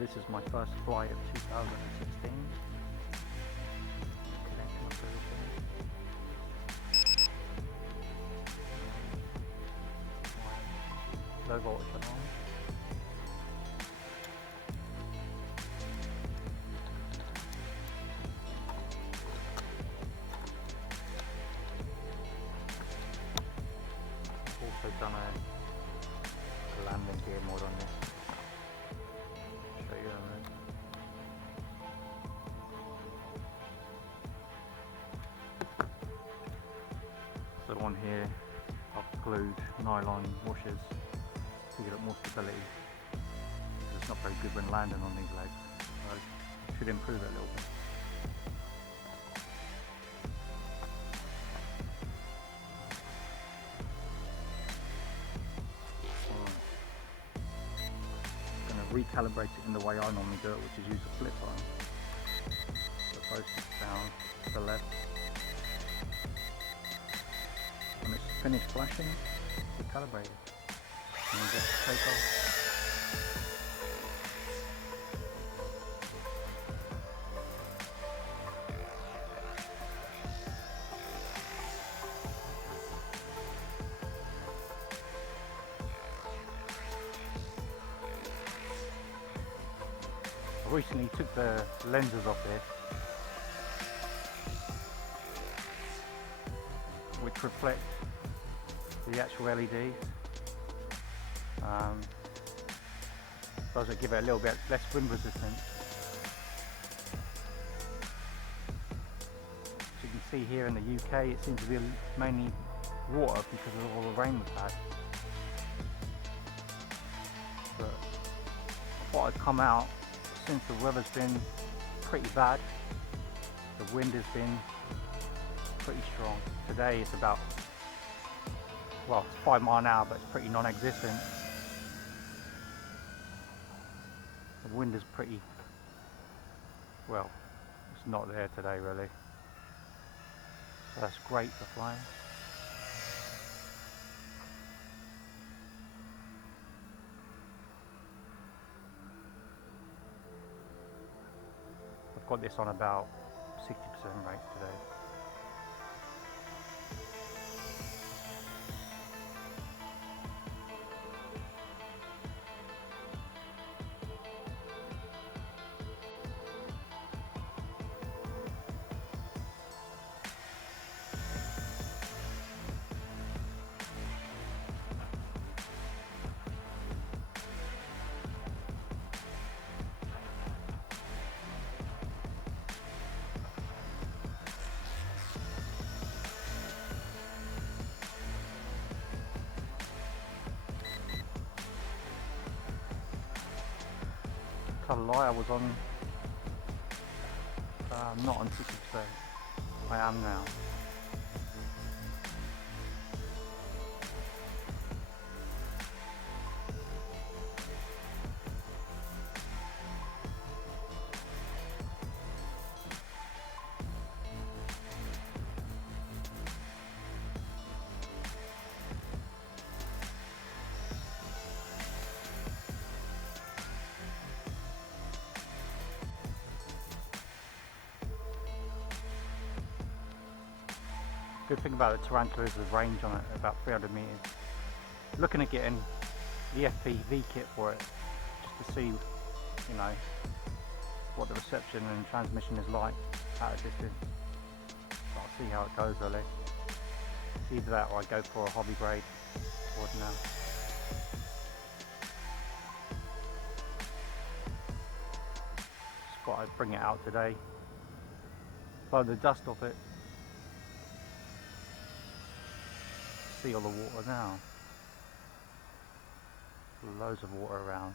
this is my first flight of 2016. Connecting up everything. Low voltage alarm. Also done a landing gear mod on this. Show you in a minute. So on here I've glued nylon washers to get up more stability. It's not very good when landing on these legs, so it should improve it a little bit. Recalibrate it in the way I normally do it, which is use a flip iron. So both down to the left. When it's finished flashing, recalibrate it. And you just take off. I recently took the lenses off this, which reflect the actual LEDs. Does it give it a little bit less wind resistance. As you can see here in the UK, it seems to be mainly water because of all the rain we've had. But I thought I'd come out. Since the weather's been pretty bad, the wind has been pretty strong. Today it's about, well, it's 5 miles an hour, but it's pretty non-existent. The wind is pretty, well, it's not there today really. So that's great for flying. Got this on about 60% rate today. A lie, I was on not on 60%. I am now. Good thing about the Tarantula is the range on it, about 300 meters. Looking at getting the FPV kit for it, just to see, you know, what the reception and transmission is like at a distance. So I'll see how it goes really. It's either that or I go for a hobby grade ordinary. Just thought I'd bring it out today, blow the dust off it. See all the water now. Loads of water around.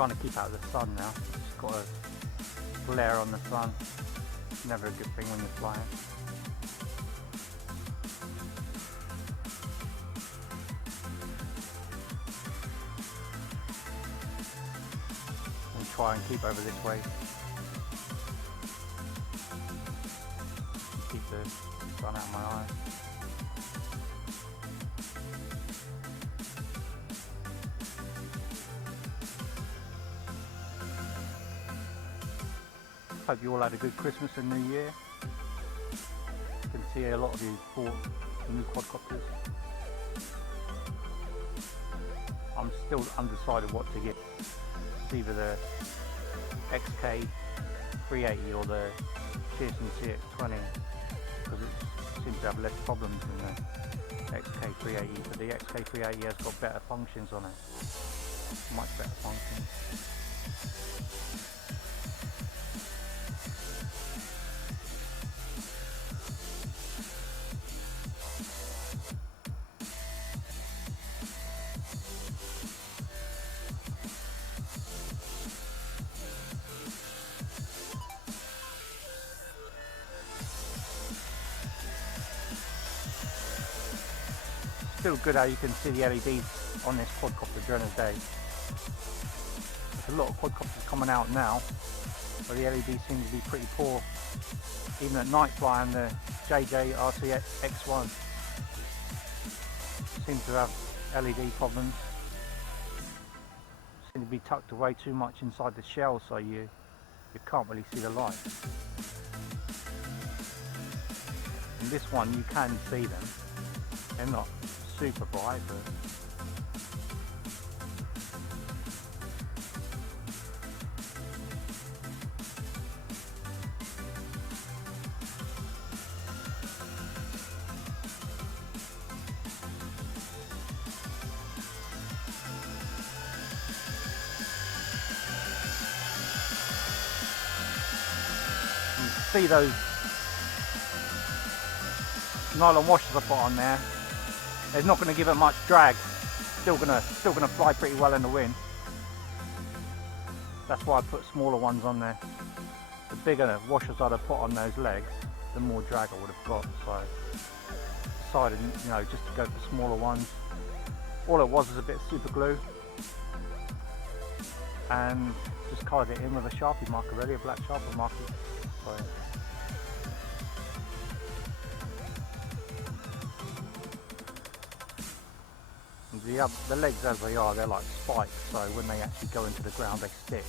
trying to keep out of the sun now. It's got a glare on the sun. It's never a good thing when you're flying. And try and keep over this way. Keep the sun out of my eyes. Hope you all had a good Christmas and New Year. You can see a lot of you bought new quadcopters. I'm still undecided what to get. It's either the XK380 or the JJRC H16-20, because it seems to have less problems than the XK380, but the XK380 has got better functions on it. Much better functions. Still good how you can see the LEDs on this quadcopter during the day. There's a lot of quadcopters coming out now, but the LEDs seem to be pretty poor. Even at night flying, the JJRC X1 seems to have LED problems. Seem to be tucked away too much inside the shell, so you can't really see the light. In this one you can see them. They're not super bright, but you see those nylon washers I put on there. It's not going to give it much drag. Still gonna fly pretty well in the wind. That's why I put smaller ones on there. The bigger washers I'd have put on those legs, the more drag I would have got. So I decided, just to go for smaller ones. All it was a bit of super glue, and just coloured it in with a Sharpie marker, really, a black Sharpie marker. So, the legs as they are, they're like spikes, so when they actually go into the ground they stick.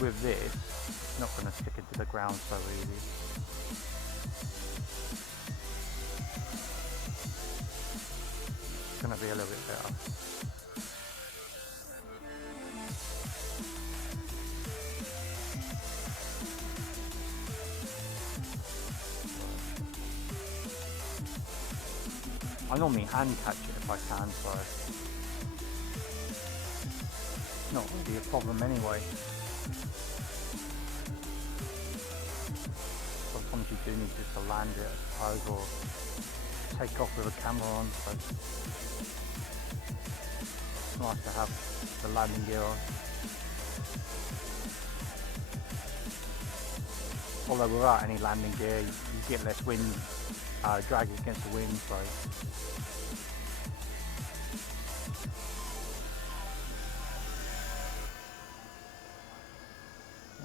With this, it's not going to stick into the ground so easy. It's going to be a little bit better. I normally hand catch it if I can, so it's not really a problem anyway. Sometimes you do need just to land it, I suppose, or take off with a camera on, so it's nice to have the landing gear on. Although without any landing gear, you get less wind, drag against the wind, so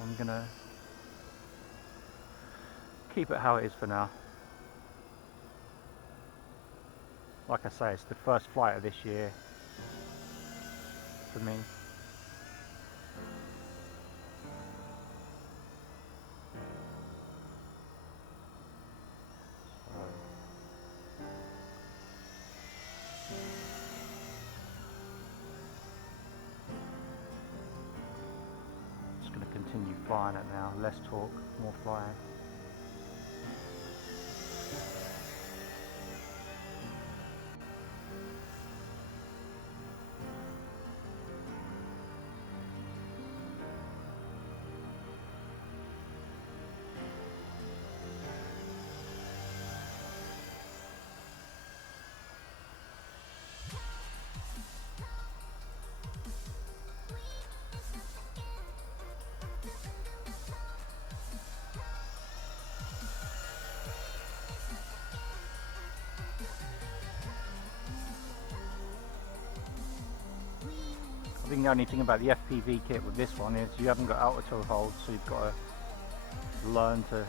I'm gonna keep it how it is for now. Like I say, it's the first flight of this year for me. Continue flying it now, less torque, more flying. think the only thing about the FPV kit with this one is you haven't got outer holes, so you've got to learn to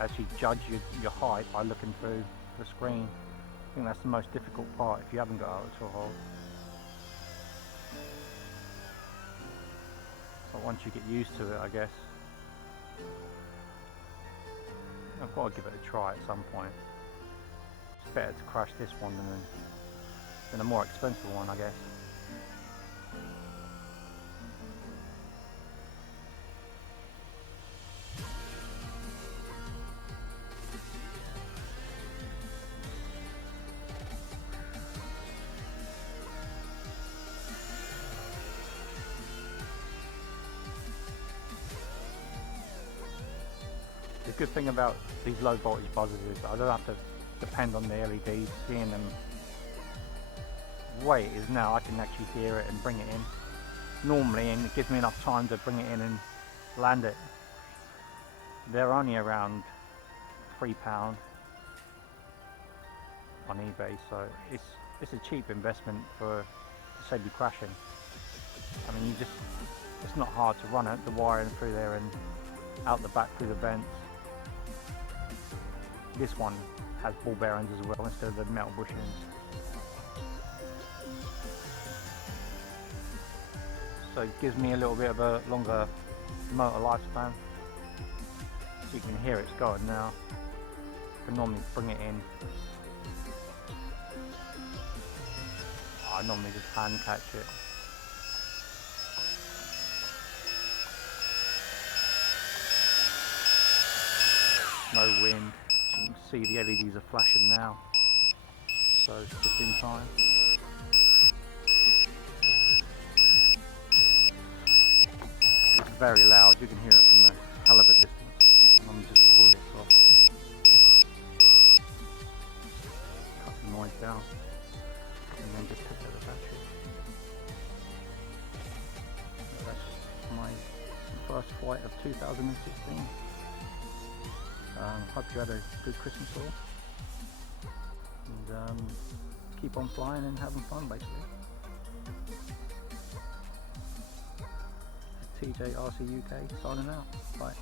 actually judge your height by looking through the screen. I think that's the most difficult part if you haven't got outer holes. But once you get used to it, I guess. I've got to give it a try at some point. It's better to crash this one than a more expensive one, I guess. The good thing about these low voltage buzzers is I don't have to depend on the LEDs, seeing them the way it is now. I can actually hear it and bring it in normally, and it gives me enough time to bring it in and land it. They're only around £3 on eBay, so it's a cheap investment for to save you crashing. I mean, it's not hard to run it, the wiring through there and out the back through the vents. This one has ball bearings as well instead of the metal bushings. So it gives me a little bit of a longer motor lifespan. So you can hear it's going now. I can normally bring it in. I normally just hand catch it. No wind. You can see the LEDs are flashing now, so it's just in time. It's very loud, you can hear it from the hell of a distance. And I'm just pull this off. Cut the noise down and then just pick up the battery. That's my first flight of 2016. Hope you had a good Christmas all, and keep on flying and having fun basically. TJ.RC UK signing out. Bye.